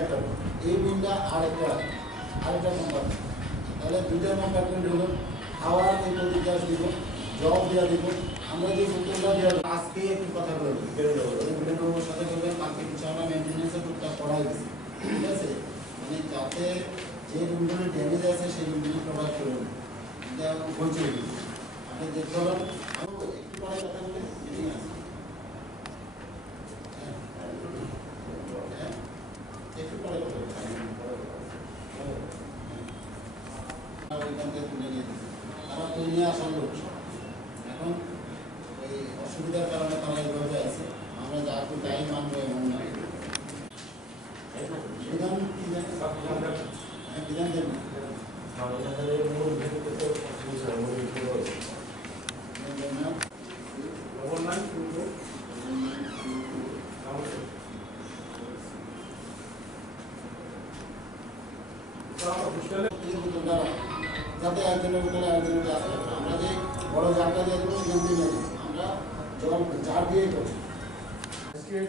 একটা এই বিলটা আরেকটা কম্পার্টমেন্ট, তাহলে দুইটা কম্পার্টমেন্ট হলো। খাওয়ার এই প্রতি গ্যাস দিব, জল দেওয়া দিব। আমরা যে বোতলটা দেওয়া আজকে একটু কথা বলবো বিলের সাথে করবেন, বাকি কিছু আমরা মেনটেন্যান্সের টুকটাক করাই দিচ্ছি, ঠিক আছে? মানে যাতে যে রুমগুলো ড্যামেজ আছে সেই রুমগুলি প্রোভাইড করবেন, এটা হয়েছে আপনি দেখতে হবেন। আরও একটু পরে কথা বলে মিটিং আছে, একটু পরে কথা ওইখান থেকে তুলে নিয়ে দিচ্ছে, তারা তুলে নিয়ে আসার লোক। এখন ওই অসুবিধার কারণে তারা এইভাবে আছে, আমরা যা একটু টাইম আনবো এমন না। বিধান কি বিধান দেবেন যাতে একজনের ভিতরে একজনের আসতে পারে। আমরা যে বড় জারটা দিয়ে দেবো সেখান থেকে নেব, আমরা জল জার দিয়ে করছি।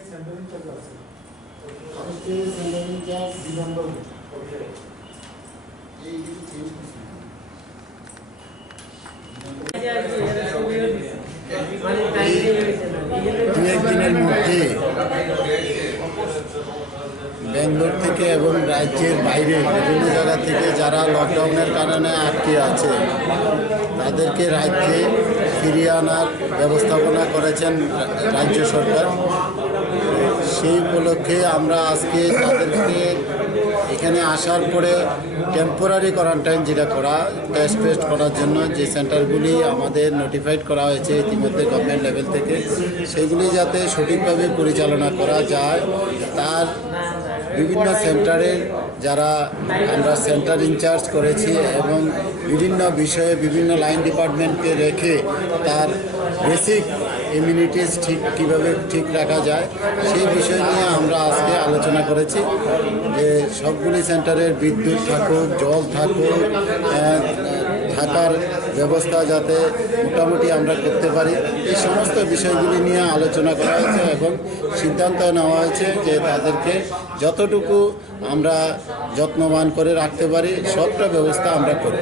সেন্টারিং চার্জ এই কিছু চেঞ্জ করছি। দু একদিনের মধ্যে ব্যাঙ্গালোর থেকে এবং রাজ্যের বাইরে বিভিন্ন জায়গা থেকে যারা লকডাউনের কারণে আটকে আছে তাদেরকে রাজ্যে ফিরিয়ে আনার ব্যবস্থাপনা করেছেন রাজ্য সরকার। সেই উপলক্ষে আমরা আজকে তাদেরকে এখানে আসার পরে টেম্পোরারি কোয়ারেন্টাইন যেটা করা, টেস্ট ফেস্ট করার জন্য যে সেন্টারগুলি আমাদের নোটিফাইড করা হয়েছে ইতিমধ্যে গভর্নমেন্ট লেভেল থেকে, সেগুলি যাতে সঠিকভাবে পরিচালনা করা যায় তার বিভিন্ন সেন্টারের যারা আমরা সেন্টার ইনচার্জ করেছি এবং বিভিন্ন বিষয়ে বিভিন্ন লাইন ডিপার্টমেন্টকে রেখে তার বেসিক ইমিউনিটিস কীভাবে ঠিক রাখা যায় সেই বিষয় নিয়ে আমরা আজকে আলোচনা করেছি যে সবগুলি সেন্টারের বিদ্যুৎ থাকুক, জল থাকুক, থাকার ব্যবস্থা যাতে মোটামুটি আমরা করতে পারি, এই সমস্ত বিষয়গুলি নিয়ে আলোচনা করা হয়েছে এবং সিদ্ধান্ত নেওয়া হয়েছে যে তাদেরকে যতটুকু আমরা যত্নবান করে রাখতে পারি সবটা ব্যবস্থা আমরা করব।